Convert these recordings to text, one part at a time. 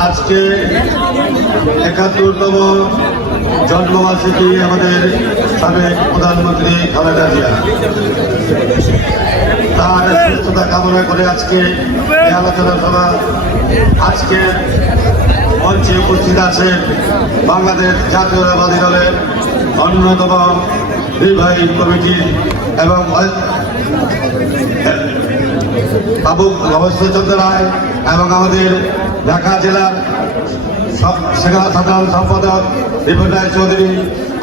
আজকে একাত্তরতম জন্মবার্ষিকী আমাদের সাবেক প্রধানমন্ত্রী খালেদা জিয়া। তার সুস্থতা কামনা করে আজকে আলোচনা সভা, আজকে মঞ্চে উপস্থিত আছেন বাংলাদেশ জাতীয়তাবাদী দলের অন্যতম নির্বাহী কমিটি এবং বাবু ভবশ্বরচন্দ্র রায় এবং আমাদের ঢাকা জেলার সাধারণ সম্পাদক বিপুল রায় চৌধুরী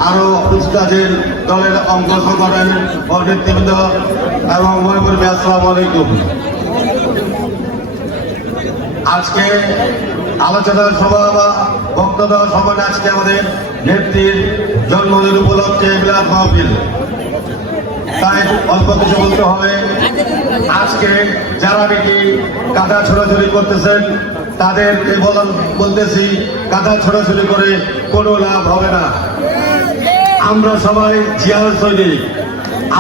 আরও আছেন দলের অঙ্গ সংগঠনের ও নেতৃবৃন্দ এবং মহিপুর আসসালামু আলাইকুম। আজকে আলোচনার সভা বা বক্তব্য সভায় আজকে আমাদের নেত্রীর জন্মদিন উপলক্ষে বিলাস মাহফিল। তাই অল্প কিছু বলতে হবে। আজকে যারা নাকি কাদা ছোড়াছুড়ি করতেছেন, তাদেরকে বলতেছি কাদা ছোড়াছুড়ি করে কোনো লাভ হবে না। আমরা সবাই জিয়ার সৈনিক,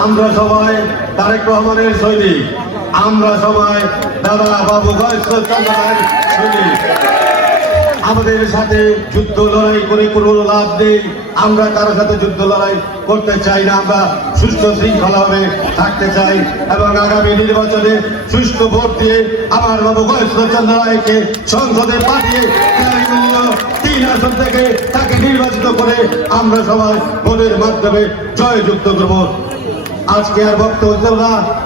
আমরা সবাই তারেক রহমানের সৈনিক, আমরা সবাই দাদা বাবু গয়েশ্বর সৈনিক। আমাদের সাথে যুদ্ধ লড়াই করে কোনো লাভ নেই। আমরা কারোর সাথে যুদ্ধ লড়াই করতে চাই না। আমরা সুস্থ শৃঙ্খলাভাবে থাকতে চাই এবং আগামী নির্বাচনে সুষ্ঠু ভোট দিয়ে আমার বাবু গয়েশ্বরচন্দ্র রায়কে সংসদে পাঠিয়ে তিন আসন থেকে তাকে নির্বাচিত করে আমরা সবাই ভোটের মাধ্যমে জয়যুক্ত করব। আজকে আর বক্তব্য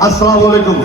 আসসালামু আলাইকুম।